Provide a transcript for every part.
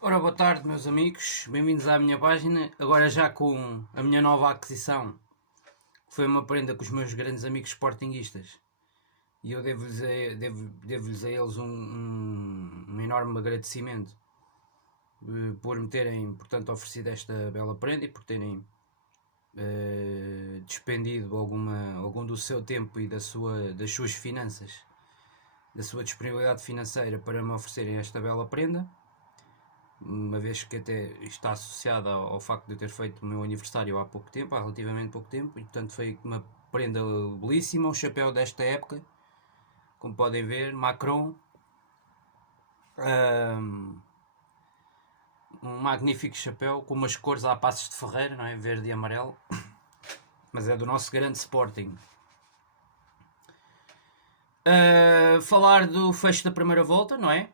Ora, boa tarde, meus amigos, bem-vindos à minha página. Agora, já com a minha nova aquisição, que foi uma prenda com os meus grandes amigos sportinguistas, e eu devo-lhes a eles um enorme agradecimento por me terem, portanto, oferecido esta bela prenda e por terem despendido algum do seu tempo e das suas finanças, da sua disponibilidade financeira para me oferecerem esta bela prenda. Uma vez que até está associada ao facto de eu ter feito o meu aniversário há pouco tempo, há relativamente pouco tempo, e portanto foi uma prenda belíssima, um chapéu desta época, como podem ver, Macron, um magnífico chapéu com umas cores a Passos de Ferreira, não é? Verde e amarelo, mas é do nosso grande Sporting. Falar do fecho da primeira volta, não é?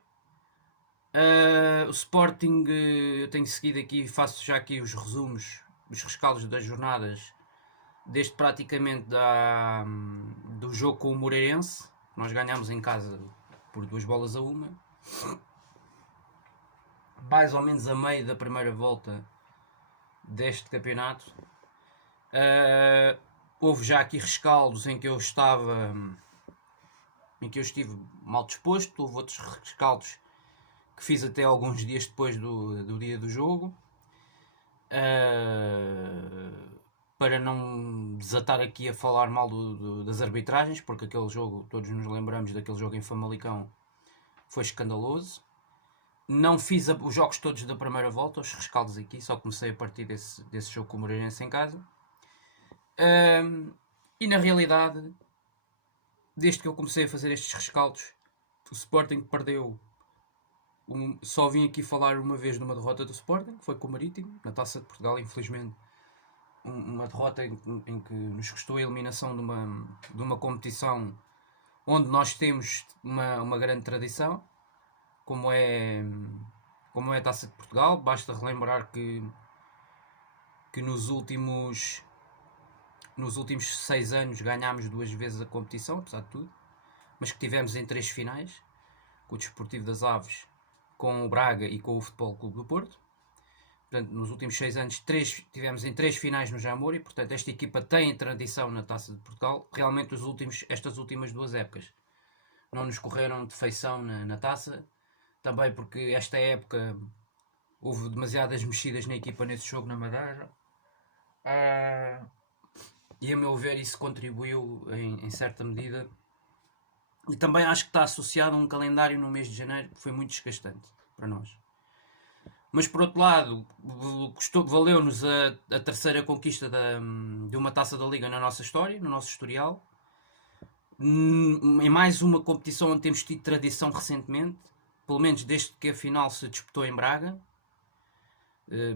O Sporting, eu tenho seguido aqui, faço já aqui os resumos, os rescaldos das jornadas, desde praticamente do jogo com o Moreirense. Nós ganhámos em casa por 2-1, mais ou menos a meio da primeira volta deste campeonato. Houve já aqui rescaldos em que eu estive mal disposto, houve outros rescaldos que fiz até alguns dias depois do dia do jogo, para não desatar aqui a falar mal das arbitragens, porque aquele jogo, todos nos lembramos daquele jogo em Famalicão, foi escandaloso. Não fiz os jogos todos da primeira volta, os rescaldos aqui, só comecei a partir desse jogo com o Moreirense em casa. E na realidade, desde que eu comecei a fazer estes rescaldos, o Sporting perdeu. Só vim aqui falar uma vez de uma derrota do Sporting, que foi com o Marítimo, na Taça de Portugal, infelizmente. Uma derrota em que nos custou a eliminação de uma competição onde nós temos uma grande tradição, como é a Taça de Portugal. Basta relembrar que nos últimos 6 anos ganhámos 2 vezes a competição, apesar de tudo, mas que tivemos em 3 finais, com o Desportivo das Aves, com o Braga e com o Futebol Clube do Porto. Portanto, nos últimos 6 anos tivemos em 3 finais no Jamor, e portanto esta equipa tem tradição na Taça de Portugal. Realmente estas últimas 2 épocas não nos correram de feição na Taça, também porque esta época houve demasiadas mexidas na equipa nesse jogo na Madeira, e a meu ver isso contribuiu em certa medida, e também acho que está associado a um calendário no mês de janeiro que foi muito desgastante para nós. Mas por outro lado, valeu-nos a terceira conquista de uma Taça da Liga na nossa história, no nosso historial, em mais uma competição onde temos tido tradição recentemente, pelo menos desde que a final se disputou em Braga,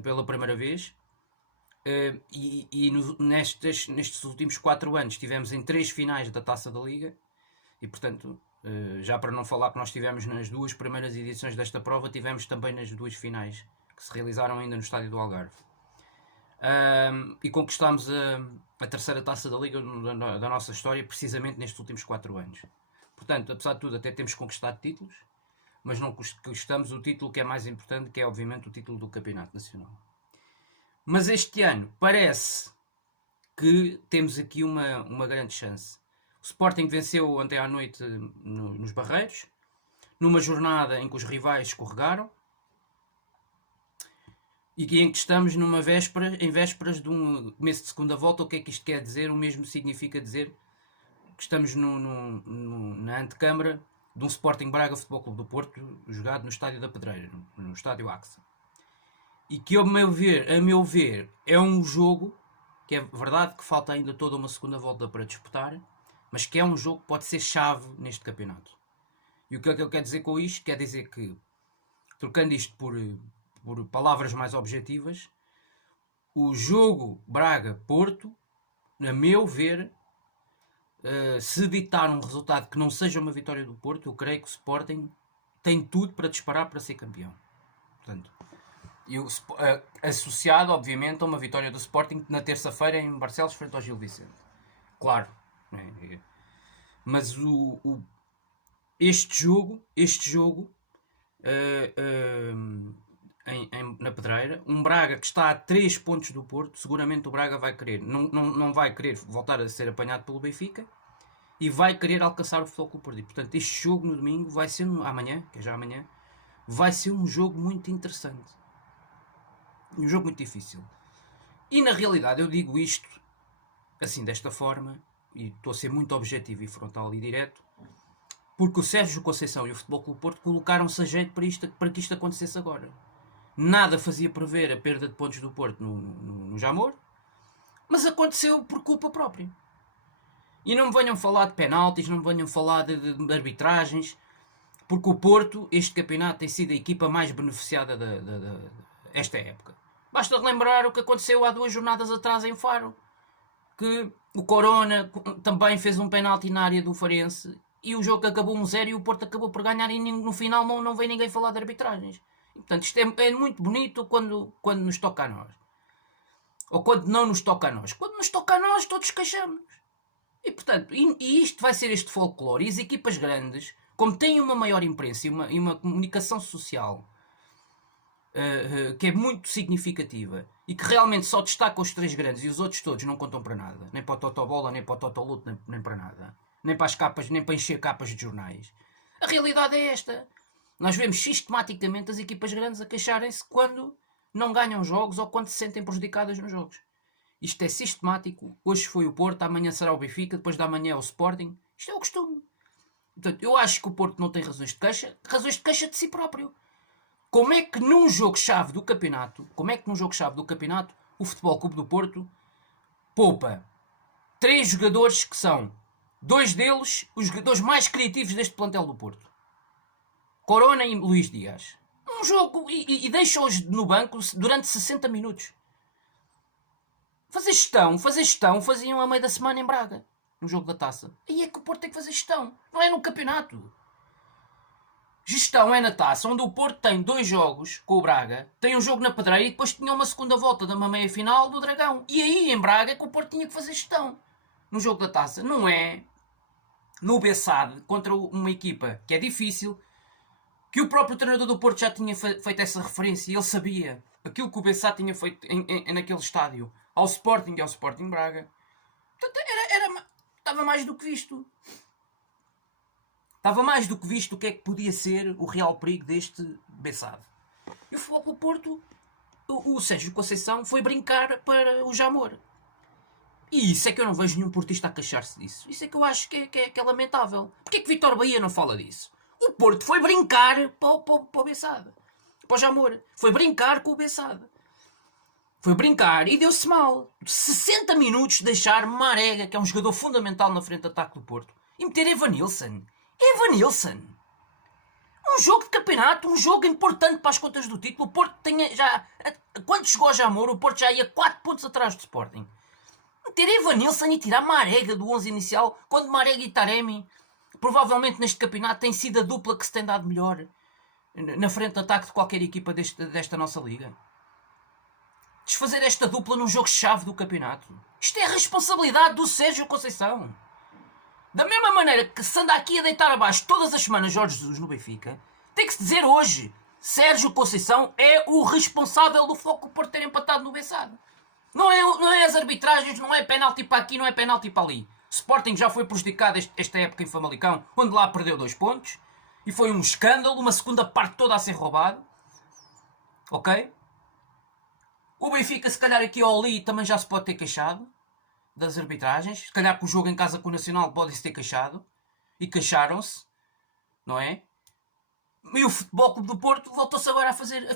pela primeira vez. Nestes últimos 4 anos tivemos em 3 finais da Taça da Liga, e portanto, já para não falar que nós tivemos nas 2 primeiras edições desta prova, tivemos também nas 2 finais que se realizaram ainda no estádio do Algarve. E conquistámos a terceira Taça da Liga da nossa história precisamente nestes últimos 4 anos. Portanto, apesar de tudo, até temos conquistado títulos, mas não conquistamos o título que é mais importante, que é obviamente o título do Campeonato Nacional. Mas este ano parece que temos aqui uma grande chance. O Sporting venceu ontem à noite nos Barreiros, numa jornada em que os rivais escorregaram, e em que estamos em vésperas de um começo de segunda volta. O que é que isto quer dizer? O mesmo significa dizer que estamos na antecâmara de um Sporting Braga Futebol Clube do Porto jogado no Estádio da Pedreira, no Estádio AXA. E que, a meu ver, é um jogo que é verdade que falta ainda toda uma segunda volta para disputar, mas que é um jogo que pode ser chave neste campeonato. E o que é que eu quero dizer com isto? Quer dizer que, trocando isto por palavras mais objetivas, o jogo Braga-Porto, a meu ver, se ditar um resultado que não seja uma vitória do Porto, eu creio que o Sporting tem tudo para disparar para ser campeão. Portanto, associado, obviamente, a uma vitória do Sporting na terça-feira em Barcelos frente ao Gil Vicente. Claro. Mas este jogo rasteira, um Braga que está a 3 pontos do Porto, seguramente o Braga vai querer, não vai querer voltar a ser apanhado pelo Benfica e vai querer alcançar o Futebol Clube Porto. Portanto, este jogo no domingo vai ser, amanhã, que é já amanhã, vai ser um jogo muito interessante. Um jogo muito difícil. E na realidade eu digo isto assim, desta forma, e estou a ser muito objetivo e frontal e direto, porque o Sérgio Conceição e o Futebol Clube Porto colocaram-se a jeito para que isto acontecesse agora. Nada fazia prever a perda de pontos do Porto no Jamor, mas aconteceu por culpa própria. E não me venham falar de penaltis, não me venham falar de arbitragens, porque o Porto, este campeonato, tem sido a equipa mais beneficiada desta época. Basta relembrar o que aconteceu há 2 jornadas atrás em Faro, que o Corona também fez um penalti na área do Farense e o jogo acabou 1-0 e o Porto acabou por ganhar e no final não veio ninguém falar de arbitragens. E, portanto, isto é muito bonito quando nos toca a nós. Ou quando não nos toca a nós. Quando nos toca a nós, todos queixamos. E, portanto, e isto vai ser este folclore. E as equipas grandes, como têm uma maior imprensa e uma comunicação social que é muito significativa e que realmente só destaca os 3 grandes e os outros todos não contam para nada, nem para o Totobola, nem para o Totoluto, nem para nada, nem para as capas, nem para encher capas de jornais. A realidade é esta. Nós vemos sistematicamente as equipas grandes a queixarem-se quando não ganham jogos ou quando se sentem prejudicadas nos jogos. Isto é sistemático. Hoje foi o Porto, amanhã será o Benfica, depois da manhã é o Sporting. Isto é o costume. Portanto, eu acho que o Porto não tem razões de queixa de si próprio. Como é que num jogo-chave do campeonato, o Futebol Clube do Porto poupa 3 jogadores que são 2 deles os jogadores mais criativos deste plantel do Porto? Corona e Luís Dias. Um jogo e deixa-os no banco durante 60 minutos. Fazer gestão faziam a meio da semana em Braga, no jogo da taça. Aí é que o Porto tem que fazer gestão, não é no campeonato. Gestão é na taça, onde o Porto tem 2 jogos com o Braga, tem um jogo na Pedreira e depois tinha uma segunda volta de uma meia-final do Dragão. E aí, em Braga, é que o Porto tinha que fazer gestão. No jogo da taça, não é no Bessade, contra uma equipa que é difícil, que o próprio treinador do Porto já tinha feito essa referência e ele sabia aquilo que o Bessade tinha feito naquele estádio ao Sporting e ao Sporting Braga. Portanto, estava mais do que visto. Estava mais do que visto o que é que podia ser o real perigo deste Bessade. E o Futebol Clube Porto, o Sérgio Conceição foi brincar para o Jamor. E isso é que eu não vejo nenhum portista a queixar-se disso. Isso é que eu acho que é lamentável. Porquê que Vítor Bahia não fala disso? O Porto foi brincar para o Bessade. Para o Jamor. Foi brincar com o Bessade. Foi brincar e deu-se mal. 60 minutos de deixar Marega, que é um jogador fundamental na frente de ataque do Porto, e meter Evanilson. Um jogo de campeonato, um jogo importante para as contas do título. O Porto tinha já... Quando chegou ao Jamor, o Porto já ia 4 pontos atrás do Sporting. Meter Evanilson e tirar Marega do 11 inicial, quando Marega e Taremi, provavelmente neste campeonato, tem sido a dupla que se tem dado melhor na frente de ataque de qualquer equipa desta nossa liga. Desfazer esta dupla num jogo-chave do campeonato. Isto é a responsabilidade do Sérgio Conceição. Da mesma maneira que se anda aqui a deitar abaixo todas as semanas Jorge Jesus no Benfica, tem que se dizer hoje, Sérgio Conceição é o responsável do Futebol Porto ter empatado no Bessade. Não é as arbitragens, não é penalti para aqui, não é penalti para ali. Sporting já foi prejudicado esta época em Famalicão, onde lá perdeu 2 pontos. E foi um escândalo, uma segunda parte toda a ser roubado. Ok? O Benfica, se calhar aqui ou ali, também já se pode ter queixado das arbitragens. Se calhar com o jogo em casa com o Nacional podem-se ter queixado. E queixaram-se. Não é? E o Futebol Clube do Porto voltou-se agora a fazer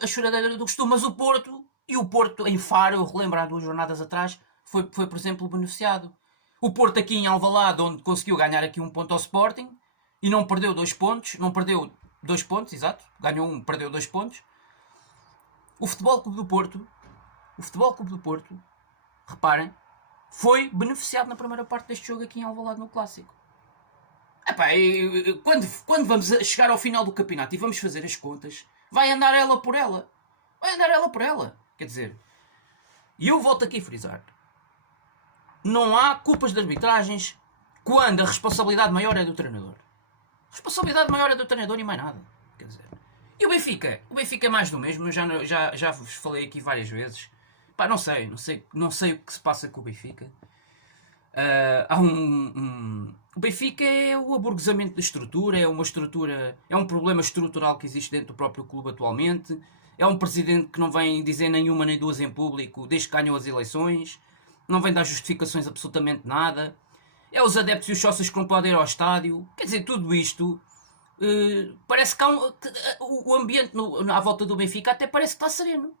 a choradeira do costume. Mas o Porto em Faro, eu relembro há 2 jornadas atrás, foi por exemplo beneficiado. O Porto aqui em Alvalade, onde conseguiu ganhar aqui 1 ponto ao Sporting e não perdeu 2 pontos. Não perdeu 2 pontos, exato. Ganhou 1, perdeu 2 pontos. O Futebol Clube do Porto, reparem, foi beneficiado na primeira parte deste jogo aqui em Alvalade no Clássico. Epá, quando vamos chegar ao final do campeonato e vamos fazer as contas, vai andar ela por ela. Quer dizer, e eu volto aqui a frisar, não há culpas de arbitragens quando a responsabilidade maior é do treinador. A responsabilidade maior é do treinador e mais nada. Quer dizer, E o Benfica? O Benfica é mais do mesmo, eu já vos falei aqui várias vezes. Pá, não sei o que se passa com o Benfica. O Benfica é o aburguesamento da estrutura, é um problema estrutural que existe dentro do próprio clube atualmente. É um presidente que não vem dizer nenhuma nem duas em público desde que ganhou as eleições, não vem dar justificações absolutamente nada. É os adeptos e os sócios que não podem ir ao estádio. Quer dizer, tudo isto parece que o ambiente à volta do Benfica até parece que está sereno.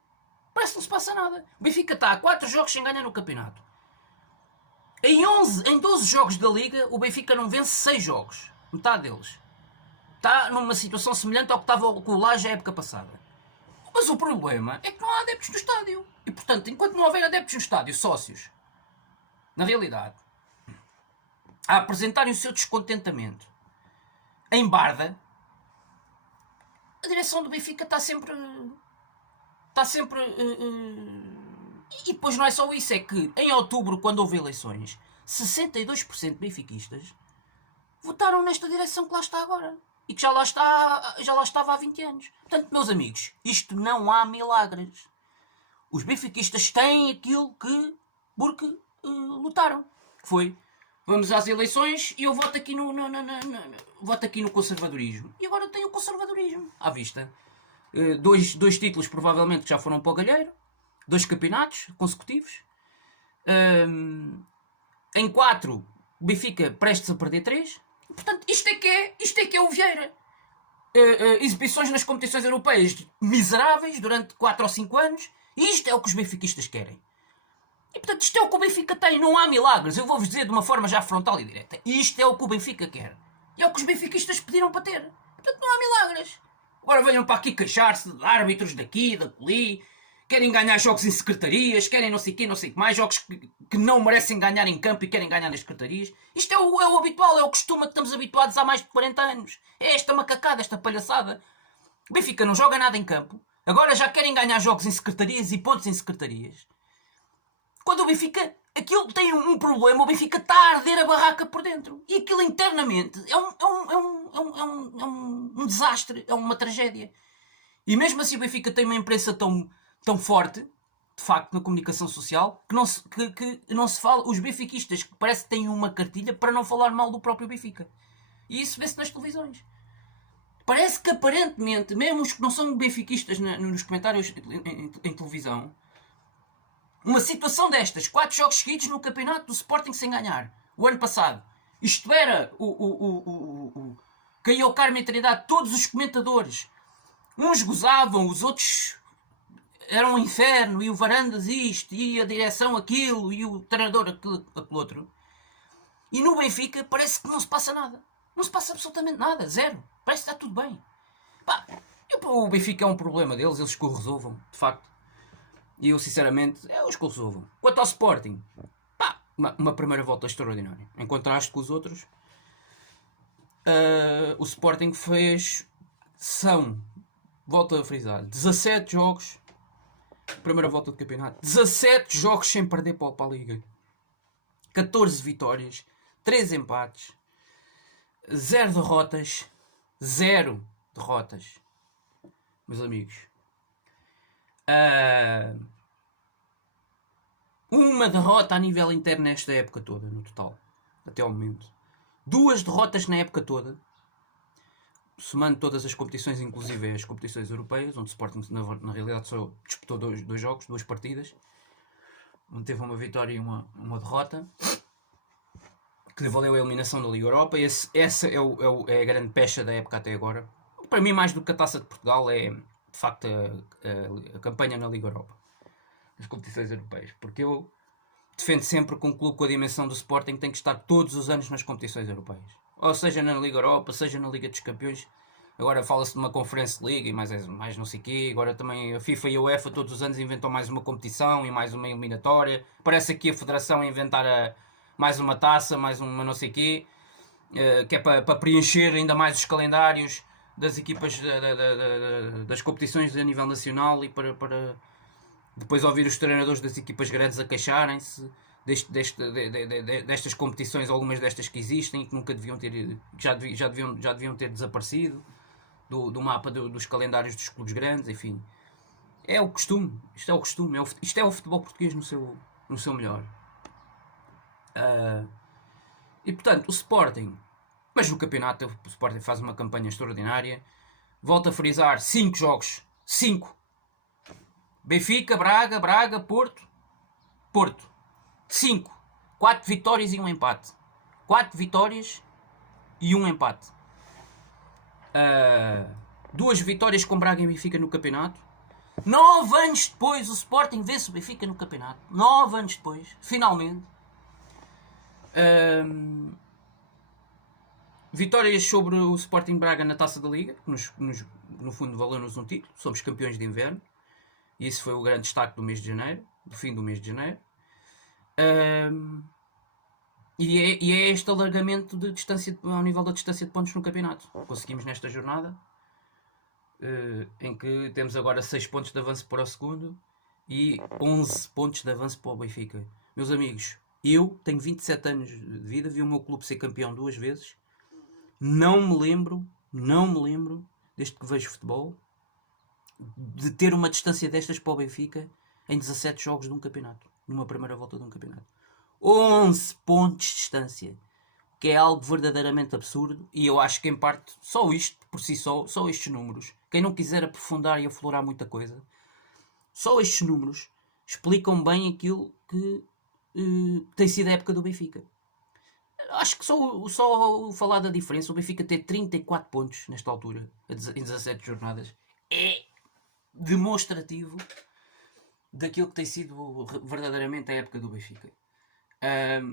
Parece que não se passa nada. O Benfica está a 4 jogos sem ganhar no campeonato. Em 12 jogos da Liga, o Benfica não vence 6 jogos. Metade deles. Está numa situação semelhante ao que estava com o Laje a época passada. Mas o problema é que não há adeptos no estádio. E, portanto, enquanto não houver adeptos no estádio, sócios, na realidade, a apresentarem o seu descontentamento em Barda, a direção do Benfica está sempre... E depois não é só isso, é que em outubro, quando houve eleições, 62% de benfiquistas votaram nesta direção que lá está agora. E que já lá estava há 20 anos. Portanto, meus amigos, isto não há milagres. Os benfiquistas têm aquilo porque lutaram. Que foi, vamos às eleições e eu voto aqui voto aqui no conservadorismo. E agora tem o conservadorismo à vista. Dois títulos provavelmente que já foram para o galheiro. 2 campeonatos consecutivos. Em 4, o Benfica prestes a perder 3. Portanto, isto é que é o Vieira. Exibições nas competições europeias miseráveis durante 4 ou 5 anos. E isto é o que os benfiquistas querem. E portanto, isto é o que o Benfica tem. Não há milagres. Eu vou-vos dizer de uma forma já frontal e direta. Isto é o que o Benfica quer. E é o que os benfiquistas pediram para ter. Portanto, não há milagres. Agora venham para aqui queixar-se de árbitros daqui, dali. Querem ganhar jogos em secretarias, querem não sei o quê, não sei o que mais, jogos que não merecem ganhar em campo e querem ganhar nas secretarias. Isto é o habitual, é o costume a que estamos habituados há mais de 40 anos. É esta macacada, esta palhaçada. O Benfica não joga nada em campo, agora já querem ganhar jogos em secretarias e pontos em secretarias. Quando o Benfica, aquilo tem um problema, o Benfica está a arder a barraca por dentro. E aquilo internamente é um desastre, é uma tragédia. E mesmo assim o Benfica tem uma imprensa tão forte, de facto, na comunicação social, que não se fala. Os benfiquistas que parece que têm uma cartilha para não falar mal do próprio Benfica. E isso vê-se nas televisões. Parece que aparentemente, mesmo os que não são benfiquistas nos comentários em televisão, uma situação destas, 4 jogos seguidos no campeonato do Sporting sem ganhar, o ano passado, isto era caiu o Carmo e Trindade, todos os comentadores, uns gozavam, os outros era um inferno, e o Varandas isto, e a direção aquilo, e o treinador aquilo outro. E no Benfica parece que não se passa nada. Não se passa absolutamente nada, zero. Parece que está tudo bem. Pá, o Benfica é um problema deles, eles que o resolvam, de facto. E eu sinceramente, eles que o resolvam. Quanto ao Sporting, pá, uma primeira volta extraordinária. Em contraste com os outros, o Sporting volto a frisar, 17 jogos, primeira volta do campeonato, 17 jogos sem perder para a Liga, 14 vitórias, 3 empates, 0 derrotas, meus amigos. Uma derrota a nível interno nesta época toda, no total, até ao momento. 2 derrotas na época toda, somando todas as competições, inclusive as competições europeias, onde o Sporting na realidade só disputou 2 jogos, 2 partidas, onde teve uma vitória e uma derrota, que lhe valeu a eliminação da Liga Europa. Essa é a grande pecha da época até agora. Para mim, mais do que a Taça de Portugal, é de facto a campanha na Liga Europa, nas competições europeias, porque eu defendo sempre que um clube com a dimensão do Sporting tem que estar todos os anos nas competições europeias, ou seja na Liga Europa, seja na Liga dos Campeões. Agora fala-se de uma Conference League e mais não sei o quê. Agora também a FIFA e a UEFA todos os anos inventam mais uma competição e mais uma eliminatória. Parece aqui a Federação a inventar mais uma taça, mais uma não sei o quê, que é para preencher ainda mais os calendários das equipas das competições a nível nacional, e para depois ouvir os treinadores das equipas grandes a queixarem-se destas competições, algumas destas que existem e que nunca deviam ter, já deviam ter desaparecido do mapa dos calendários dos clubes grandes, enfim. É o costume, isto é o costume, isto é o futebol português no seu melhor. E portanto, o Sporting, mas no campeonato o Sporting faz uma campanha extraordinária. Volto a frisar, 5 jogos, 5. Benfica, Braga, Porto. 5. 4 vitórias e um empate. 4 vitórias e um empate. 2 vitórias com Braga e Benfica no campeonato. 9 anos depois o Sporting vence o Benfica no campeonato. 9 anos depois, finalmente. Vitórias sobre o Sporting Braga na Taça da Liga, que no fundo valeu-nos um título. Somos campeões de inverno. E isso foi o grande destaque do mês de janeiro, do fim do mês de janeiro. E é este alargamento de distância, ao nível da distância de pontos no campeonato. Conseguimos nesta jornada, em que temos agora 6 pontos de avanço para o segundo e 11 pontos de avanço para o Benfica. Meus amigos, eu tenho 27 anos de vida, vi o meu clube ser campeão 2 vezes. Não me lembro, desde que vejo futebol, de ter uma distância destas para o Benfica em 17 jogos de um campeonato, numa primeira volta de um campeonato. 11 pontos de distância, que é algo verdadeiramente absurdo, e eu acho que em parte só isto, por si só estes números, quem não quiser aprofundar e aflorar muita coisa, só estes números explicam bem aquilo que tem sido a época do Benfica. Acho que só falar da diferença, o Benfica ter 34 pontos nesta altura, em 17 jornadas, é demonstrativo daquilo que tem sido verdadeiramente a época do Benfica.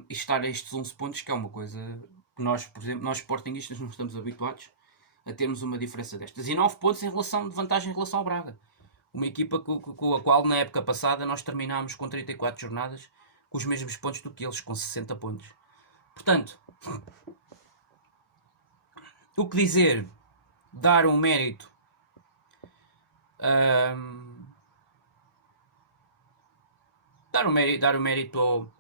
E estar a estes 11 pontos, que é uma coisa que nós, por exemplo, nós sportinguistas não estamos habituados a termos uma diferença destas. E 9 pontos de vantagem em relação ao Braga. Uma equipa com a qual na época passada nós terminámos com 34 jornadas com os mesmos pontos do que eles, com 60 pontos. Portanto, o que dizer? Dar um mérito dar o mérito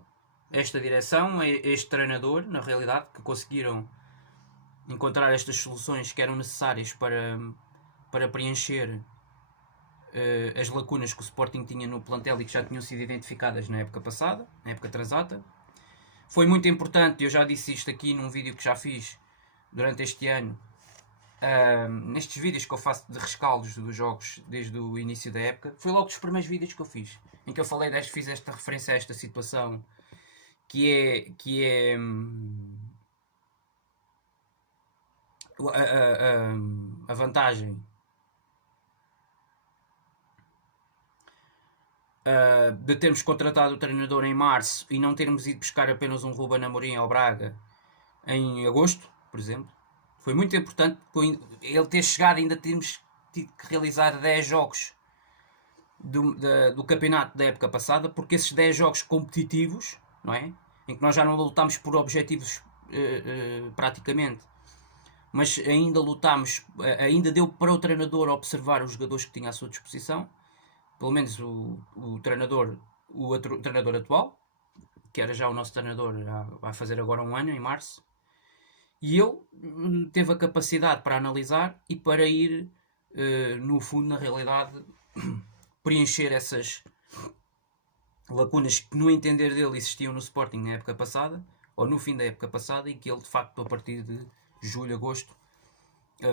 a esta direção, a este treinador, na realidade, que conseguiram encontrar estas soluções que eram necessárias para preencher as lacunas que o Sporting tinha no plantel e que já tinham sido identificadas na época passada, na época transata. Foi muito importante, eu já disse isto aqui num vídeo que já fiz durante este ano, nestes vídeos que eu faço de rescaldos dos jogos desde o início da época. Foi logo dos primeiros vídeos que eu fiz, em que eu fiz esta referência a esta situação, que é a vantagem de termos contratado o treinador em março e não termos ido buscar apenas um Ruben Amorim ao Braga em agosto, por exemplo. Foi muito importante ele ter chegado, ainda temos tido que realizar 10 jogos do campeonato da época passada, porque esses 10 jogos competitivos, não é? Em que nós já não lutámos por objetivos praticamente, mas ainda lutámos, ainda deu para o treinador observar os jogadores que tinha à sua disposição, pelo menos o treinador atual, que era já o nosso treinador, vai fazer agora um ano, em março, e ele teve a capacidade para analisar e para ir, no fundo, na realidade, preencher essas lacunas que, no entender dele, existiam no Sporting na época passada, ou no fim da época passada, e que ele, de facto, a partir de julho, agosto,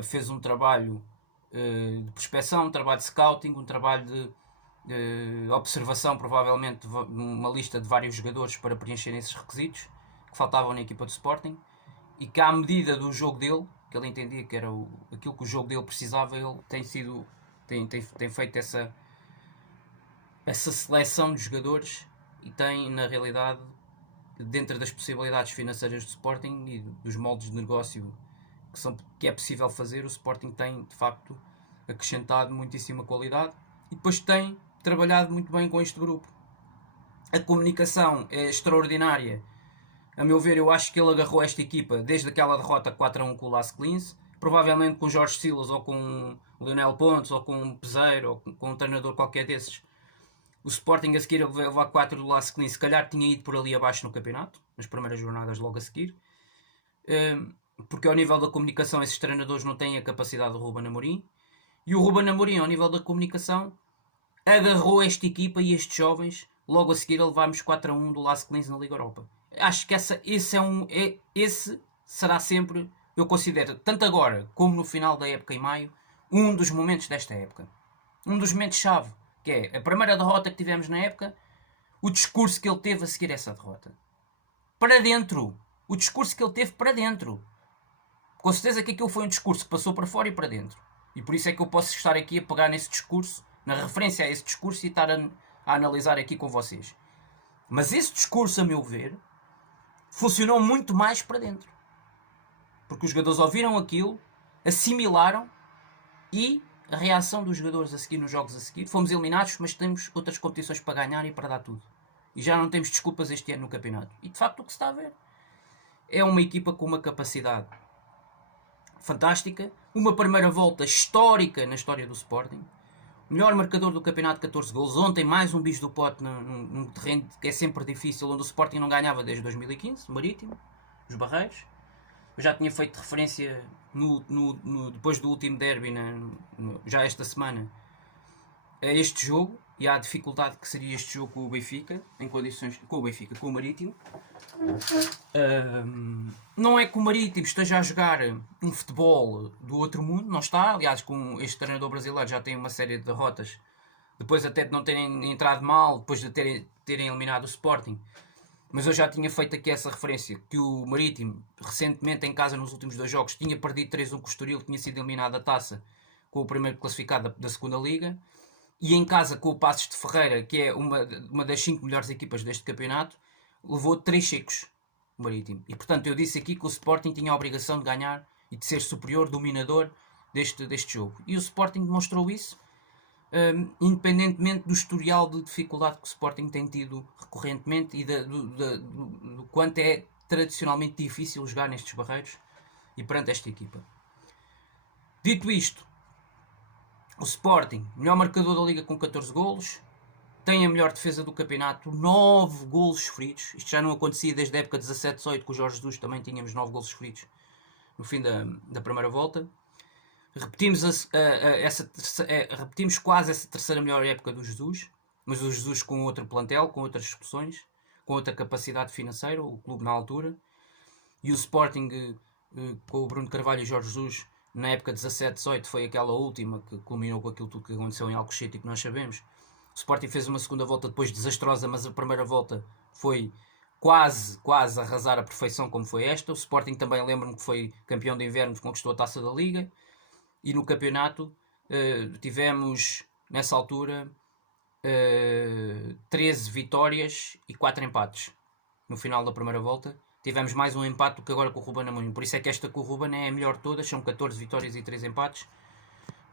fez um trabalho de prospecção, um trabalho de scouting, um trabalho de observação, provavelmente uma lista de vários jogadores para preencherem esses requisitos que faltavam na equipa do Sporting, e que, à medida do jogo dele, que ele entendia que era aquilo que o jogo dele precisava, ele tem feito essa seleção de jogadores, e tem, na realidade, dentro das possibilidades financeiras do Sporting e dos moldes de negócio que é possível fazer, o Sporting tem, de facto, acrescentado muitíssima qualidade, e depois tem trabalhado muito bem com este grupo. A comunicação é extraordinária. A meu ver, eu acho que ele agarrou esta equipa desde aquela derrota 4-1 com o Las Clins, provavelmente com Jorge Silas, ou com o Lionel Pontes, ou com o Peseiro, ou com um treinador qualquer desses. O Sporting, a seguir a levar 4 do Las Clins, se calhar tinha ido por ali abaixo no campeonato, nas primeiras jornadas logo a seguir. porque ao nível da comunicação esses treinadores não têm a capacidade do Ruben Amorim, e o Ruben Amorim ao nível da comunicação agarrou esta equipa e estes jovens logo a seguir a levarmos 4-1 do Lask Linz na Liga Europa. Acho que esse será sempre, eu considero, tanto agora como no final da época em maio, um dos momentos desta época. Um dos momentos-chave, que é a primeira derrota que tivemos na época, o discurso que ele teve a seguir essa derrota. Para dentro. O discurso que ele teve para dentro. Com certeza que aquilo foi um discurso que passou para fora e para dentro. E por isso é que eu posso estar aqui a pegar nesse discurso, na referência a esse discurso e estar a analisar aqui com vocês. Mas esse discurso, a meu ver, funcionou muito mais para dentro. Porque os jogadores ouviram aquilo, assimilaram e a reação dos jogadores a seguir nos jogos a seguir. Fomos eliminados, mas temos outras competições para ganhar e para dar tudo. E já não temos desculpas este ano no campeonato. E de facto o que se está a ver é uma equipa com uma capacidade fantástica, uma primeira volta histórica na história do Sporting, melhor marcador do campeonato, 14 golos. Ontem mais um bicho do pote num terreno que é sempre difícil, onde o Sporting não ganhava desde 2015, Marítimo, os Barreiros. Eu já tinha feito referência depois do último derby, já esta semana, a este jogo e à dificuldade que seria este jogo com o Benfica, em condições com o Marítimo. Não é que o Marítimo esteja a jogar um futebol do outro mundo, não está. Aliás, com este treinador brasileiro já tem uma série de derrotas, depois até de não terem entrado mal, depois de terem eliminado o Sporting. Mas eu já tinha feito aqui essa referência, que o Marítimo, recentemente em casa nos últimos 2 jogos, tinha perdido 3-1 com o Estoril, tinha sido eliminado da taça com o primeiro classificado da segunda Liga, e em casa com o Passos de Ferreira, que é uma das 5 melhores equipas deste campeonato, levou 3 secos o Marítimo. E portanto eu disse aqui que o Sporting tinha a obrigação de ganhar e de ser superior, dominador deste jogo. E o Sporting demonstrou isso, independentemente do historial de dificuldade que o Sporting tem tido recorrentemente e do quanto é tradicionalmente difícil jogar nestes barreiros e perante esta equipa. Dito isto, o Sporting, melhor marcador da Liga com 14 golos, tem a melhor defesa do campeonato, 9 golos sofridos. Isto já não acontecia desde a época 17-18, com o Jorge Jesus também tínhamos 9 golos sofridos no fim da primeira volta. Repetimos, repetimos quase essa terceira melhor época do Jesus, mas o Jesus com outro plantel, com outras expulsões, com outra capacidade financeira, o clube na altura. E o Sporting com o Bruno Carvalho e Jorge Jesus na época 17-18 foi aquela última que culminou com aquilo tudo que aconteceu em Alcochete e que nós sabemos. O Sporting fez uma segunda volta depois desastrosa, mas a primeira volta foi quase arrasar a perfeição como foi esta. O Sporting também, lembro-me que foi campeão de inverno, conquistou a Taça da Liga. E no campeonato tivemos, nessa altura, 13 vitórias e 4 empates. No final da primeira volta tivemos mais um empate do que agora com o Ruben Amorim. Por isso é que esta com o Ruben é a melhor de todas. São 14 vitórias e 3 empates.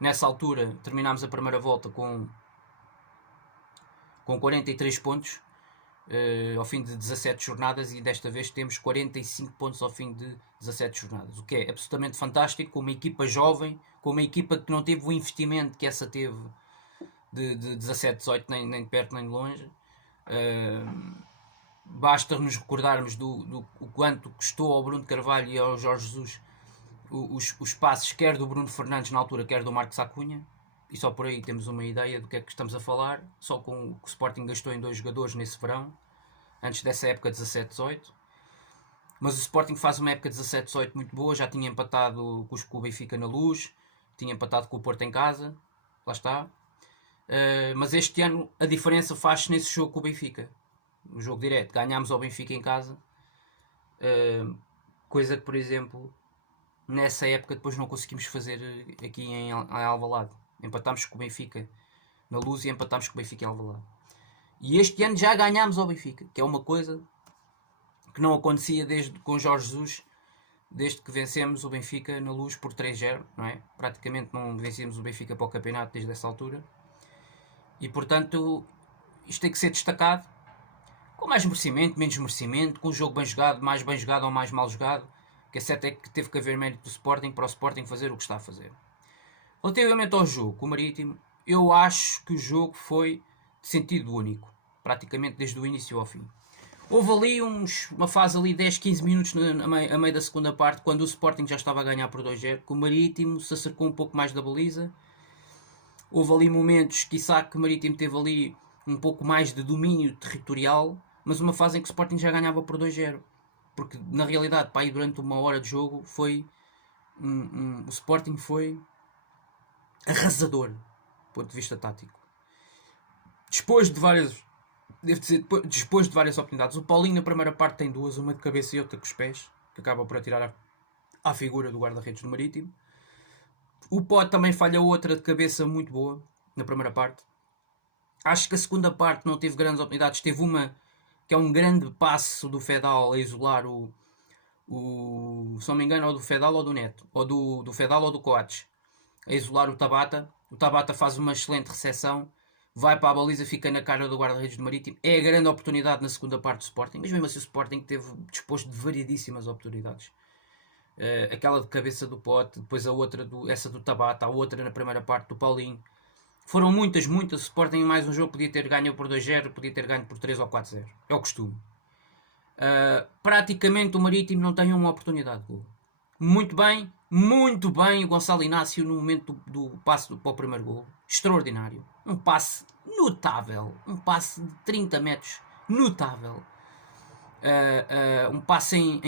Nessa altura terminámos a primeira volta com 43 pontos ao fim de 17 jornadas, e desta vez temos 45 pontos ao fim de 17 jornadas, o que é absolutamente fantástico, com uma equipa jovem, com uma equipa que não teve o investimento que essa teve de 17, 18, nem de perto nem de longe. Basta nos recordarmos do quanto custou ao Bruno Carvalho e ao Jorge Jesus os passes, quer do Bruno Fernandes na altura, quer do Marcos Acunha, e só por aí temos uma ideia do que é que estamos a falar, só com o que o Sporting gastou em 2 jogadores nesse verão, antes dessa época 17-18. Mas o Sporting faz uma época 17-18 muito boa, já tinha empatado com o Benfica na Luz, tinha empatado com o Porto em casa, lá está. Mas este ano a diferença faz-se nesse jogo com o Benfica, no jogo direto. Ganhámos ao Benfica em casa, coisa que, por exemplo, nessa época depois não conseguimos fazer aqui em Alvalade. Empatámos com o Benfica na Luz e empatámos com o Benfica em Alvalade. E este ano já ganhámos ao Benfica, que é uma coisa que não acontecia com Jorge Jesus, desde que vencemos o Benfica na Luz por 3-0, não é? Praticamente não vencemos o Benfica para o campeonato desde essa altura. E portanto, isto tem que ser destacado, com mais merecimento, menos merecimento, com um jogo bem jogado, mais bem jogado ou mais mal jogado, que é certo é que teve que haver mérito do Sporting para o Sporting fazer o que está a fazer. Relativamente ao jogo, com o Marítimo, eu acho que o jogo foi de sentido único, praticamente desde o início ao fim. Houve ali uma fase ali 10, 15 minutos a meio da segunda parte, quando o Sporting já estava a ganhar por 2-0, que o Marítimo se acercou um pouco mais da baliza. Houve ali momentos, quiçá, que o Marítimo teve ali um pouco mais de domínio territorial, mas uma fase em que o Sporting já ganhava por 2-0. Porque na realidade, pá, aí durante uma hora de jogo, o Sporting foi arrasador do ponto de vista tático. Depois de várias oportunidades, o Paulinho na primeira parte tem duas, uma de cabeça e outra com os pés, que acaba por atirar à figura do guarda-redes do Marítimo. O Pote também falha outra de cabeça muito boa na primeira parte. Acho que a segunda parte não teve grandes oportunidades. Teve uma que é um grande passo do Fedal a isolar se não me engano, ou do Fedal ou do Neto, ou do Fedal ou do Coates, a isolar o Tabata. O Tabata faz uma excelente recepção, vai para a baliza, fica na cara do guarda-redes do Marítimo. É a grande oportunidade na segunda parte do Sporting, mas mesmo assim o Sporting teve disposto de variedíssimas oportunidades. Aquela de cabeça do Pote, depois a outra, essa do Tabata, a outra na primeira parte do Paulinho. Foram muitas. O Sporting em mais um jogo podia ter ganho por 2-0, podia ter ganho por 3 ou 4-0. É o costume. Praticamente o Marítimo não tem uma oportunidade de gol. Muito bem o Gonçalo Inácio no momento do passe para o primeiro gol. Extraordinário. Um passe notável. Um passe de 30 metros. Notável. Um passe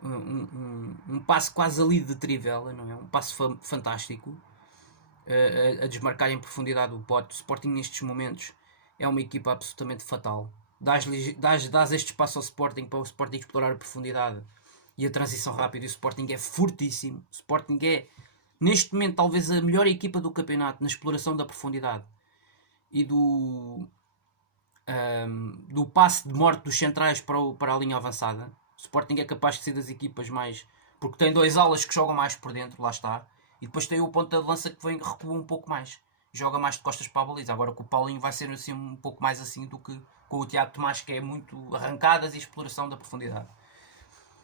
um passe quase ali de trivela, não é? Um passe fantástico. A desmarcar em profundidade o Pote. O Sporting nestes momentos é uma equipa absolutamente fatal. Dás este espaço ao Sporting para o Sporting explorar a profundidade e a transição rápida, e o Sporting é fortíssimo. O Sporting é neste momento talvez a melhor equipa do campeonato na exploração da profundidade e do passe de morte dos centrais para a linha avançada. O Sporting é capaz de ser das equipas mais, porque tem dois alas que jogam mais por dentro, lá está, e depois tem o ponta de lança que recua um pouco mais, joga mais de costas para a baliza. Agora com o Paulinho vai ser assim um pouco mais assim do que com o Tiago Tomás, que é muito arrancadas e exploração da profundidade.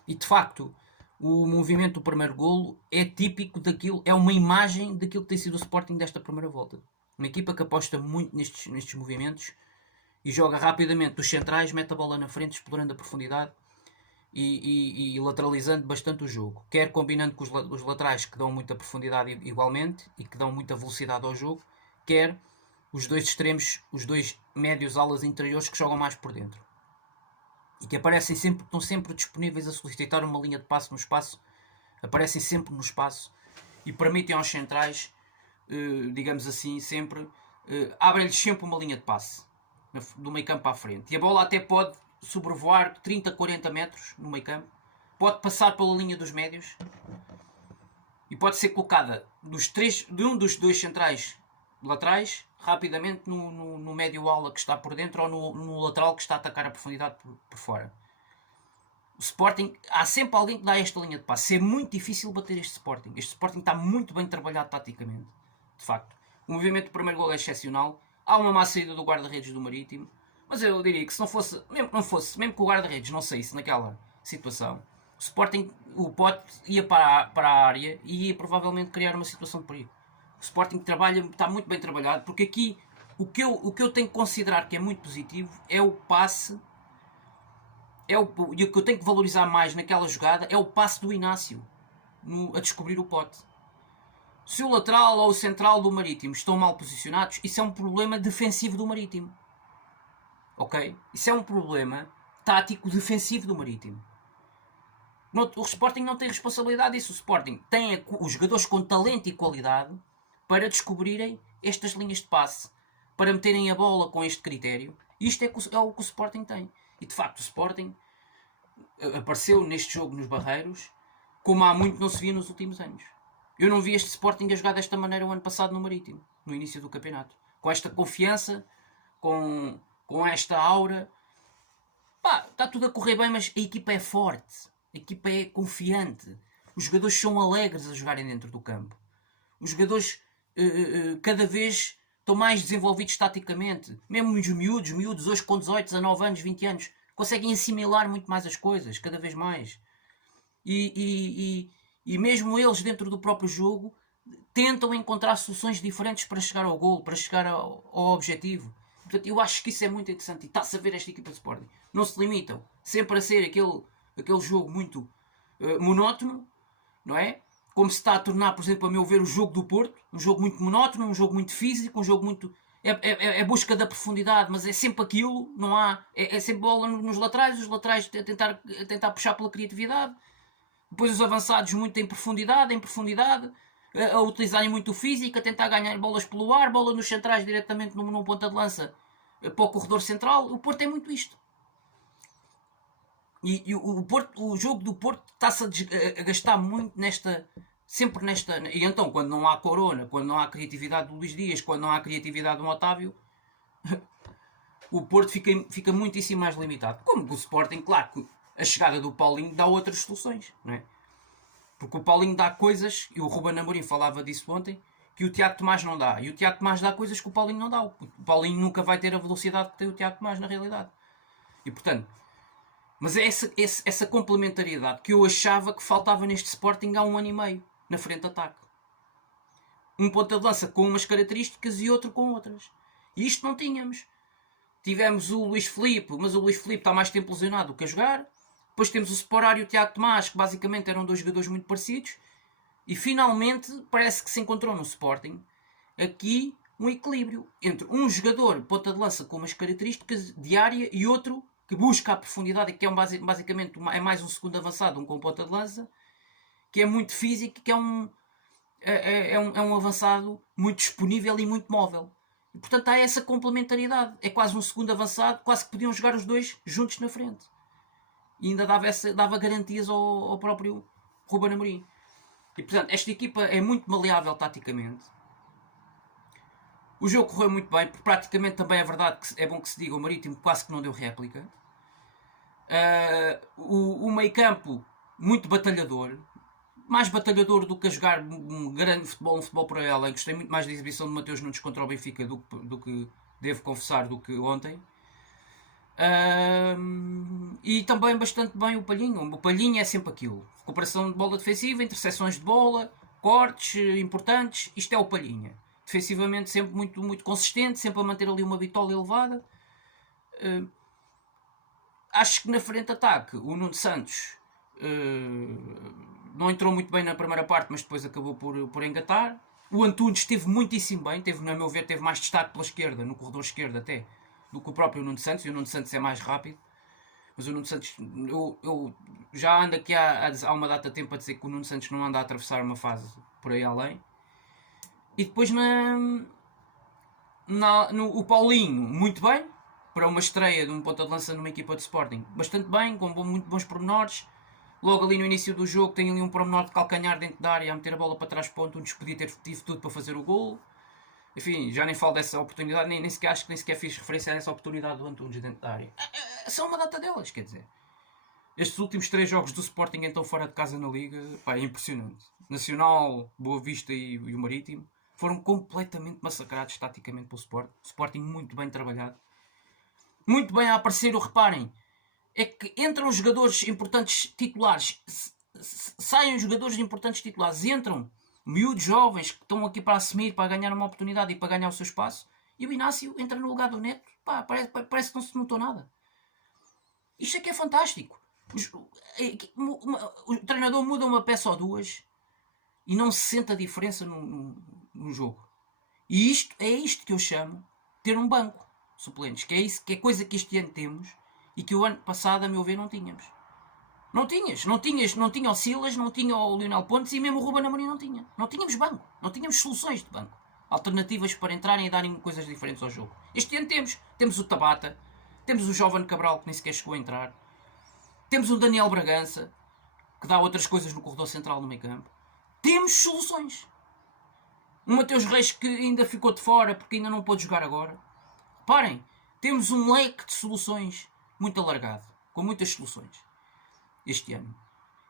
E de facto o movimento do primeiro golo é típico daquilo, é uma imagem daquilo que tem sido o Sporting desta primeira volta. Uma equipa que aposta muito nestes movimentos e joga rapidamente dos centrais, mete a bola na frente, explorando a profundidade e lateralizando bastante o jogo. Quer combinando com os laterais, que dão muita profundidade igualmente e que dão muita velocidade ao jogo, quer os dois extremos, os dois médios alas interiores que jogam mais por dentro. E que aparecem sempre, estão sempre disponíveis a solicitar uma linha de passe no espaço, aparecem sempre no espaço e permitem aos centrais, digamos assim, sempre, abrem-lhes sempre uma linha de passe do meio campo à frente. E a bola até pode sobrevoar 30, 40 metros no meio campo, pode passar pela linha dos médios e pode ser colocada de um dos dois centrais laterais rapidamente no médio ala que está por dentro ou no lateral que está a atacar a profundidade por fora. O Sporting, há sempre alguém que dá esta linha de passe. É muito difícil bater este Sporting. Este Sporting está muito bem trabalhado taticamente, de facto. O movimento do primeiro gol é excepcional. Há uma má saída do guarda-redes do Marítimo, mas eu diria que se não fosse, mesmo que o guarda-redes não saísse naquela situação, o Sporting, o Pote ia para a área e ia provavelmente criar uma situação de perigo. O Sporting está muito bem trabalhado, porque aqui o que eu tenho que considerar que é muito positivo é o passe, e o que eu tenho que valorizar mais naquela jogada é o passe do Inácio a descobrir o Pote. Se o lateral ou o central do Marítimo estão mal posicionados, isso é um problema defensivo do Marítimo. Ok? Isso é um problema tático defensivo do Marítimo. O Sporting não tem responsabilidade disso. O Sporting tem os jogadores com talento e qualidade para descobrirem estas linhas de passe, para meterem a bola com este critério. Isto é o que o Sporting tem. E de facto o Sporting apareceu neste jogo nos Barreiros como há muito não se via nos últimos anos. Eu não vi este Sporting a jogar desta maneira o ano passado no Marítimo, no início do campeonato. Com esta confiança, com esta aura. Pá, está tudo a correr bem, mas a equipa é forte. A equipa é confiante. Os jogadores são alegres a jogarem dentro do campo. Os jogadores cada vez estão mais desenvolvidos taticamente. Mesmo os miúdos hoje com 18, 19 anos, 20 anos, conseguem assimilar muito mais as coisas, cada vez mais. E mesmo eles dentro do próprio jogo tentam encontrar soluções diferentes para chegar ao golo, para chegar ao objetivo. portanto, eu acho que isso é muito interessante. E está-se a ver esta equipa de Sporting. Não se limitam sempre a ser aquele jogo muito monótono, não é? Como se está a tornar, por exemplo, a meu ver, o jogo do Porto. Um jogo muito monótono, um jogo muito físico, um jogo muito... É busca da profundidade, mas é sempre aquilo. Não há... É sempre bola nos laterais, os laterais a tentar puxar pela criatividade. Depois os avançados muito em profundidade, a utilizarem muito o físico, a tentar ganhar bolas pelo ar, bola nos centrais diretamente num ponta de lança para o corredor central. O Porto é muito isto. E o jogo do Porto está-se a gastar muito sempre nesta. E então, quando não há Corona, quando não há criatividade do Luís Dias, quando não há criatividade do Otávio, o Porto fica muitíssimo mais limitado. Como o Sporting, claro que a chegada do Paulinho dá outras soluções, não é? Porque o Paulinho dá coisas, e o Ruben Amorim falava disso ontem, que o Tiago Tomás não dá. E o Tiago Tomás dá coisas que o Paulinho não dá. O Paulinho nunca vai ter a velocidade que tem o Tiago Tomás na realidade. E portanto, mas é essa complementariedade que eu achava que faltava neste Sporting há 1 ano e meio, na frente de ataque. Um ponta de lança com umas características e outro com outras. E isto não tínhamos. Tivemos o Luís Filipe, mas o Luís Filipe está mais tempo lesionado do que a jogar. Depois temos o Sporar e o Tiago Tomás, que basicamente eram 2 jogadores muito parecidos. E finalmente parece que se encontrou no Sporting aqui um equilíbrio entre um jogador ponta de lança com umas características de área e outro que busca a profundidade e que é basicamente é mais um segundo avançado, um com ponta de lança, que é muito físico, que é um avançado muito disponível e muito móvel. E, portanto há essa complementaridade. É quase um segundo avançado, quase que podiam jogar os dois juntos na frente. E ainda dava garantias ao próprio Ruben Amorim. E portanto esta equipa é muito maleável taticamente. O jogo correu muito bem, porque praticamente também é verdade que é bom que se diga, o Marítimo quase que não deu réplica. O meio campo muito batalhador, mais batalhador do que a jogar um grande futebol, um futebol por aí além. Gostei muito mais da exibição de Mateus Nunes contra o Benfica do que devo confessar, do que ontem. E também bastante bem o Palhinho. O Palhinho é sempre aquilo: recuperação de bola defensiva, interseções de bola, cortes importantes. Isto é o Palhinha. Defensivamente sempre muito, muito consistente, sempre a manter ali uma bitola elevada. Acho que na frente de ataque o Nuno Santos não entrou muito bem na primeira parte, mas depois acabou por engatar. O Antunes esteve muitíssimo bem, a meu ver, teve mais destaque pela esquerda, no corredor esquerdo até, do que o próprio Nuno Santos. E o Nuno Santos é mais rápido. Mas o Nuno Santos, eu já ando aqui há uma data de tempo a dizer que o Nuno Santos não anda a atravessar uma fase por aí além. E depois o Paulinho, muito bem, para uma estreia de um ponta de lança numa equipa de Sporting, bastante bem, com muito bons pormenores. Logo ali no início do jogo tem ali um pormenor de calcanhar dentro da área, a meter a bola para trás ponto, onde podia ter tido tudo para fazer o golo. Enfim, já nem falo dessa oportunidade, acho que nem sequer fiz referência a essa oportunidade do Antunes dentro da área. São uma data delas, quer dizer. Estes últimos 3 jogos do Sporting então fora de casa na Liga, pá, é impressionante. Nacional, Boa Vista e o Marítimo foram completamente massacrados taticamente pelo Sporting. O Sporting muito bem trabalhado. Muito bem a aparecer, reparem, é que entram jogadores importantes titulares, saem jogadores importantes titulares, entram miúdos jovens que estão aqui para assumir, para ganhar uma oportunidade e para ganhar o seu espaço, e o Inácio entra no lugar do Neto. Pá, parece que não se notou nada. Isto é que é fantástico. O treinador muda uma peça ou duas e não se sente a diferença no jogo. E é isto que eu chamo ter um banco suplentes, que é coisa que este ano temos e que o ano passado, a meu ver, não tínhamos. Não tinha o Silas, não tinha o Lionel Pontes e mesmo o Ruben Amorim não tinha. Não tínhamos banco, não tínhamos soluções de banco, alternativas para entrarem e darem coisas diferentes ao jogo. Este ano temos o Tabata, temos o Jovem Cabral que nem sequer chegou a entrar, temos o Daniel Bragança que dá outras coisas no corredor central no meio campo. Temos soluções. O Mateus Reis que ainda ficou de fora porque ainda não pôde jogar agora. Reparem, temos um leque de soluções muito alargado, com muitas soluções este ano,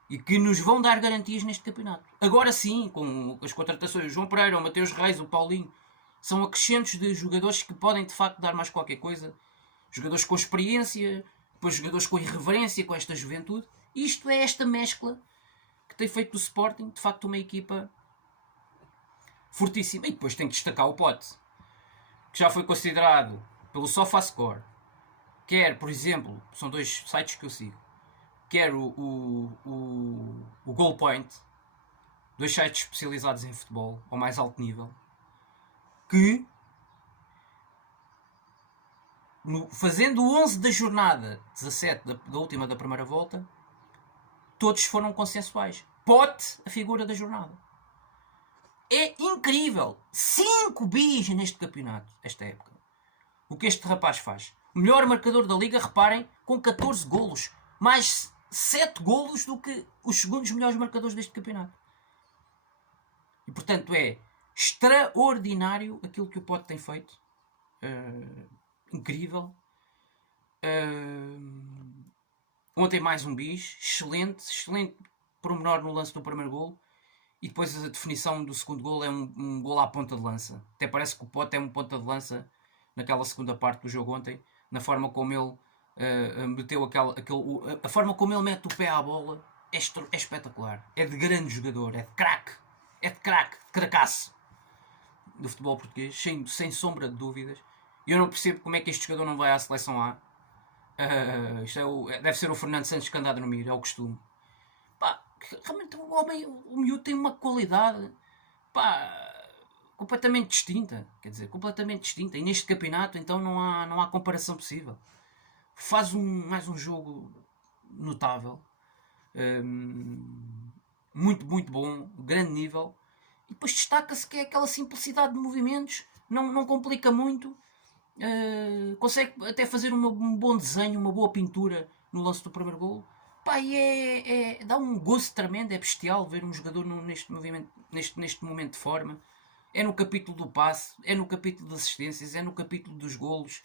e que nos vão dar garantias neste campeonato. Agora sim, com as contratações, o João Pereira, o Mateus Reis, o Paulinho, são acrescentos de jogadores que podem de facto dar mais qualquer coisa. Jogadores com experiência, depois jogadores com irreverência, com esta juventude. Isto é esta mescla que tem feito do Sporting de facto uma equipa fortíssima. E depois tem que destacar o Pote, que já foi considerado pelo SofaScore, quer, por exemplo, são 2 sites que eu sigo, quer o Goalpoint, 2 sites especializados em futebol, ao mais alto nível, que fazendo o 11 da jornada 17 da última da primeira volta, todos foram consensuais. Pote, a figura da jornada. É incrível. 5 bis neste campeonato, esta época. O que este rapaz faz. O melhor marcador da liga, reparem, com 14 golos. Mais 7 golos do que os segundos melhores marcadores deste campeonato. E portanto é extraordinário aquilo que o Pote tem feito. Incrível. Ontem mais um bis. Excelente pormenor no lance do primeiro golo. E depois a definição do segundo golo é um golo à ponta de lança. Até parece que o Pote é um ponta de lança naquela segunda parte do jogo ontem. Na forma como ele meteu a forma como ele mete o pé à bola é espetacular. É de grande jogador. É de craque. É de craque. De cracaço. Do futebol português. Sem sombra de dúvidas. E eu não percebo como é que este jogador não vai à seleção A. Deve ser o Fernando Santos que anda a dormir. É o costume. Pá, realmente o miúdo tem uma qualidade, pá, completamente distinta. Quer dizer, completamente distinta. E neste campeonato, então, não há comparação possível. Faz mais um jogo notável. Muito, muito bom. Grande nível. E depois destaca-se que é aquela simplicidade de movimentos. Não complica muito. Consegue até fazer um bom desenho, uma boa pintura no lance do primeiro golo. Pá, e dá um gosto tremendo, é bestial ver um jogador neste momento de forma. É no capítulo do passe, é no capítulo das assistências, é no capítulo dos golos.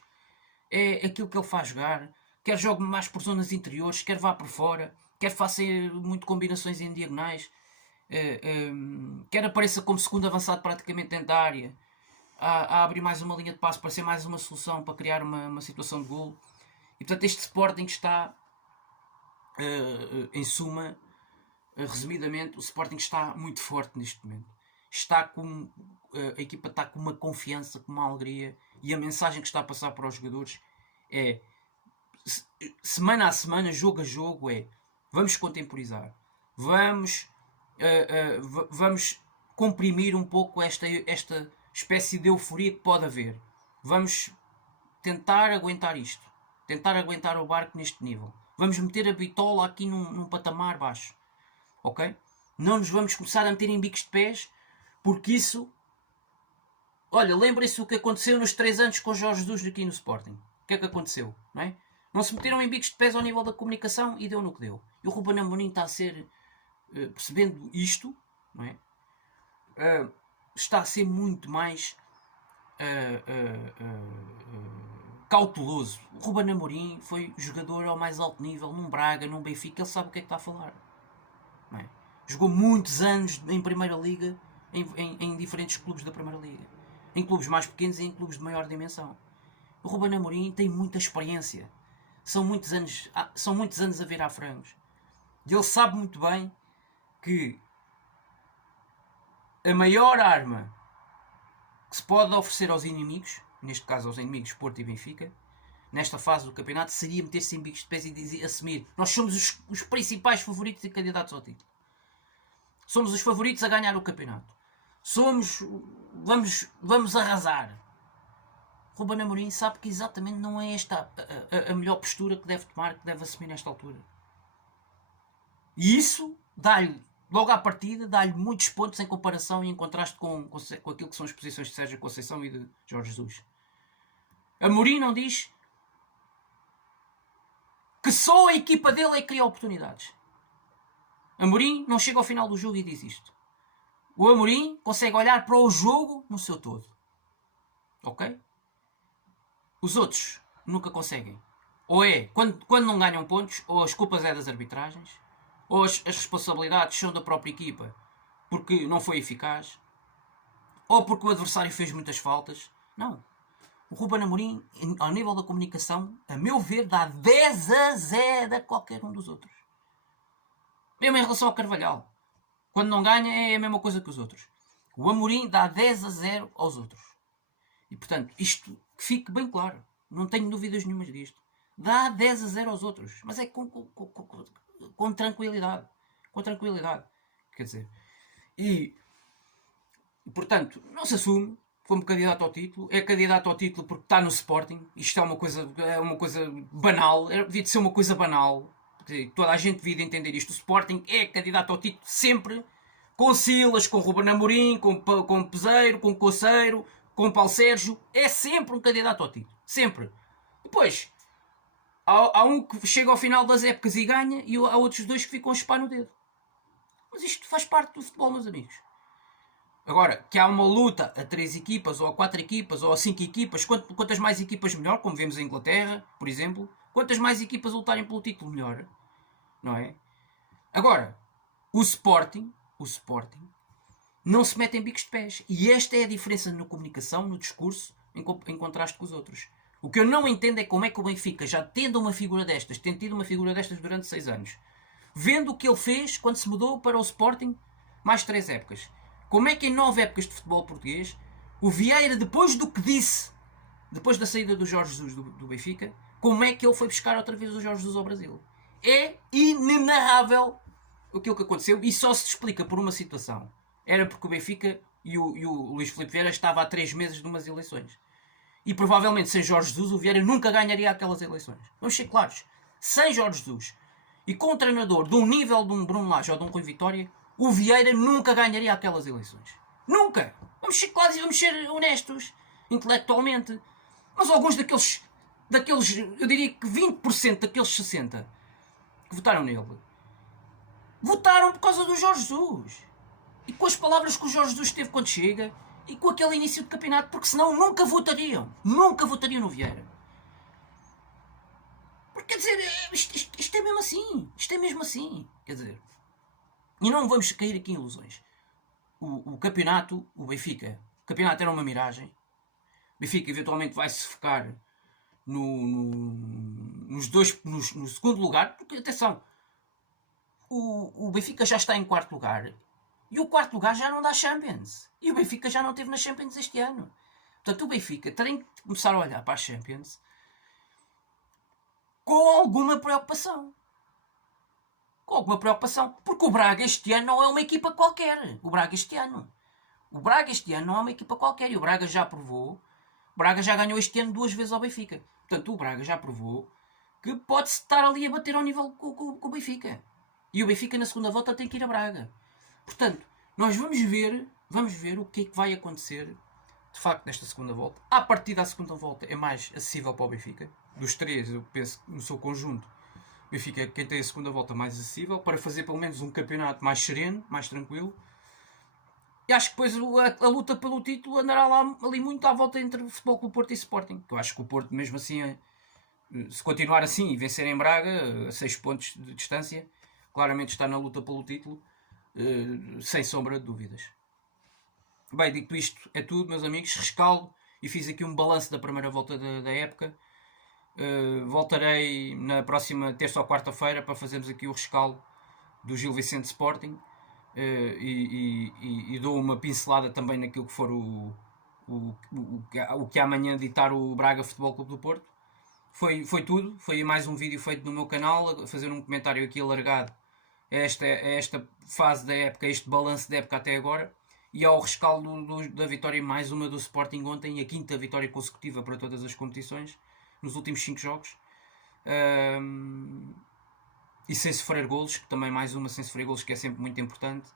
É aquilo que ele faz jogar. Quer jogue mais por zonas interiores, quer vá por fora, quer faça muito combinações em diagonais, quer apareça como segundo avançado praticamente dentro da área, a abrir mais uma linha de passe para ser mais uma solução para criar uma situação de golo. E portanto este Sporting está, em suma, resumidamente, o Sporting está muito forte neste momento. A equipa está com uma confiança, com uma alegria, e a mensagem que está a passar para os jogadores é, semana a semana, jogo a jogo, vamos contemporizar, vamos comprimir um pouco esta espécie de euforia que pode haver. Vamos tentar aguentar isto, tentar aguentar o barco neste nível. Vamos meter a bitola aqui num patamar baixo, ok? Não nos vamos começar a meter em bicos de pés, porque isso... Olha, lembrem-se o que aconteceu nos 3 anos com o Jorge Jesus aqui no Sporting. O que é que aconteceu? Não é? Não se meteram em bicos de pés ao nível da comunicação e deu no que deu. E o Ruben Amorim está a ser, percebendo isto, não é? Está a ser muito mais cauteloso. O Ruben Amorim foi jogador ao mais alto nível, num Braga, num Benfica, ele sabe o que é que está a falar. Não é? Jogou muitos anos em Primeira Liga, em diferentes clubes da Primeira Liga. Em clubes mais pequenos e em clubes de maior dimensão. O Ruben Amorim tem muita experiência. São muitos anos a ver a frangos. E ele sabe muito bem que a maior arma que se pode oferecer aos inimigos, neste caso aos inimigos Porto e Benfica, nesta fase do campeonato, seria meter-se em bicos de pés e assumir: nós somos os principais favoritos e candidatos ao título. Somos os favoritos a ganhar o campeonato. Vamos arrasar. Ruben Amorim sabe que exatamente não é esta a melhor postura que deve tomar, que deve assumir nesta altura. E isso dá-lhe, logo à partida, dá-lhe muitos pontos em comparação e em contraste com aquilo que são as posições de Sérgio Conceição e de Jorge Jesus. Amorim não diz que só a equipa dele é que cria oportunidades. Amorim não chega ao final do jogo e diz isto. O Amorim consegue olhar para o jogo no seu todo. Ok? Os outros nunca conseguem. Ou quando não ganham pontos, ou as culpas é das arbitragens, ou as responsabilidades são da própria equipa porque não foi eficaz, ou porque o adversário fez muitas faltas. Não. O Ruben Amorim, ao nível da comunicação, a meu ver, dá 10-0 a qualquer um dos outros. Mesmo em relação ao Carvalhal. Quando não ganha é a mesma coisa que os outros. O Amorim dá 10-0 aos outros. E portanto, isto que fique bem claro. Não tenho dúvidas nenhumas disto. Dá 10-0 aos outros. Mas é com tranquilidade. Com tranquilidade. Quer dizer. E, portanto, não se assume como candidato ao título. É candidato ao título porque está no Sporting. Isto é uma coisa banal. Devia de ser uma coisa banal. Toda a gente devia de entender isto. O Sporting é candidato ao título sempre. Com Silas, com Ruben Amorim, com Peseiro, com Coceiro, com Paulo Sérgio. É sempre um candidato ao título. Sempre. Depois, há um que chega ao final das épocas e ganha, e há outros dois que ficam a chupar no dedo. Mas isto faz parte do futebol, meus amigos. Agora, que há uma luta a 3 equipas, ou a 4 equipas, ou a 5 equipas, quantas mais equipas melhor, como vemos em Inglaterra, por exemplo, quantas mais equipas lutarem pelo título melhor, não é? Agora, o Sporting não se mete em bicos de pés. E esta é a diferença na comunicação, no discurso, em contraste com os outros. O que eu não entendo é como é que o Benfica, já tendo uma figura destas, tem tido uma figura destas durante 6 anos, vendo o que ele fez quando se mudou para o Sporting, mais 3 épocas. Como é que em 9 épocas de futebol português, o Vieira, depois do que disse, depois da saída do Jorge Jesus do Benfica, como é que ele foi buscar outra vez o Jorge Jesus ao Brasil? É inenarrável aquilo que aconteceu e só se explica por uma situação. Era porque o Benfica e o Luís Filipe Vieira estava há 3 meses de umas eleições. E provavelmente sem Jorge Jesus o Vieira nunca ganharia aquelas eleições. Vamos ser claros. Sem Jorge Jesus e com um treinador de um nível de um Bruno Lage ou de um Rui Vitória, o Vieira nunca ganharia aquelas eleições. Nunca! Vamos ser claros e vamos ser honestos, intelectualmente. Mas alguns daqueles, eu diria que 20% daqueles 60% que votaram nele, votaram por causa do Jorge Jesus. E com as palavras que o Jorge Jesus teve quando chega, e com aquele início de campeonato, porque senão nunca votariam no Vieira. Porque quer dizer, isto é mesmo assim. Isto é mesmo assim. Quer dizer, e não vamos cair aqui em ilusões. O campeonato, o Benfica, o campeonato era uma miragem. O Benfica eventualmente vai se focar no segundo lugar, porque atenção, o Benfica já está em quarto lugar e o quarto lugar já não dá Champions. E o Benfica já não teve na Champions este ano. Portanto, o Benfica tem que começar a olhar para a Champions com alguma preocupação. Com alguma preocupação. Porque o Braga este ano não é uma equipa qualquer. O Braga este ano não é uma equipa qualquer. E o Braga já provou. O Braga já ganhou este ano 2 vezes ao Benfica. Portanto, o Braga já provou que pode estar ali a bater ao nível com o Benfica. E o Benfica na segunda volta tem que ir a Braga. Portanto, nós vamos ver o que é que vai acontecer de facto nesta segunda volta. A partir da segunda volta é mais acessível para o Benfica. Dos 3, eu penso que no seu conjunto, o Benfica é quem tem a segunda volta mais acessível para fazer pelo menos um campeonato mais sereno, mais tranquilo. E acho que depois a luta pelo título andará ali muito à volta entre o Futebol Clube Porto e Sporting. Eu acho que o Porto, mesmo assim, se continuar assim e vencer em Braga, a 6 pontos de distância, claramente está na luta pelo título, sem sombra de dúvidas. Bem, dito isto, é tudo, meus amigos. Rescaldo e fiz aqui um balanço da primeira volta da época. Voltarei na próxima terça ou quarta-feira para fazermos aqui o rescaldo do Gil Vicente Sporting. E dou uma pincelada também naquilo que for o que amanhã ditar o Braga Futebol Clube do Porto. Foi tudo, foi mais um vídeo feito no meu canal, a fazer um comentário aqui alargado a esta fase da época, a este balanço da época até agora, e ao rescaldo da vitória, mais uma do Sporting ontem, a 5ª vitória consecutiva para todas as competições, nos últimos 5 jogos. E sem sofrer golos, que também mais uma sem sofrer golos, que é sempre muito importante.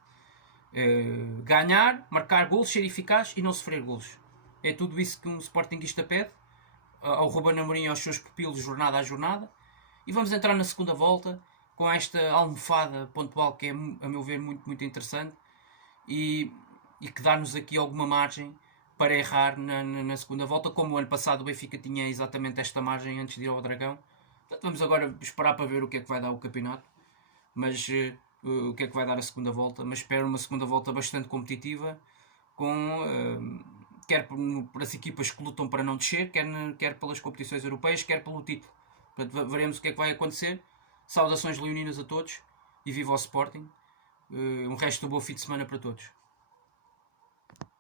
Ganhar, marcar golos, ser eficaz e não sofrer golos. É tudo isso que um sportinguista pede ao Ruben Amorim e aos seus pupilos, jornada a jornada. E vamos entrar na segunda volta com esta almofada pontual que é, a meu ver, muito, muito interessante e que dá-nos aqui alguma margem para errar na segunda volta, como o ano passado o Benfica tinha exatamente esta margem antes de ir ao Dragão. Portanto, vamos agora esperar para ver o que é que vai dar o campeonato, mas o que é que vai dar a segunda volta. Mas espero uma segunda volta bastante competitiva, quer para as equipas que lutam para não descer, quer pelas competições europeias, quer pelo título. Portanto, veremos o que é que vai acontecer. Saudações leoninas a todos e viva o Sporting. Um resto de um bom fim de semana para todos.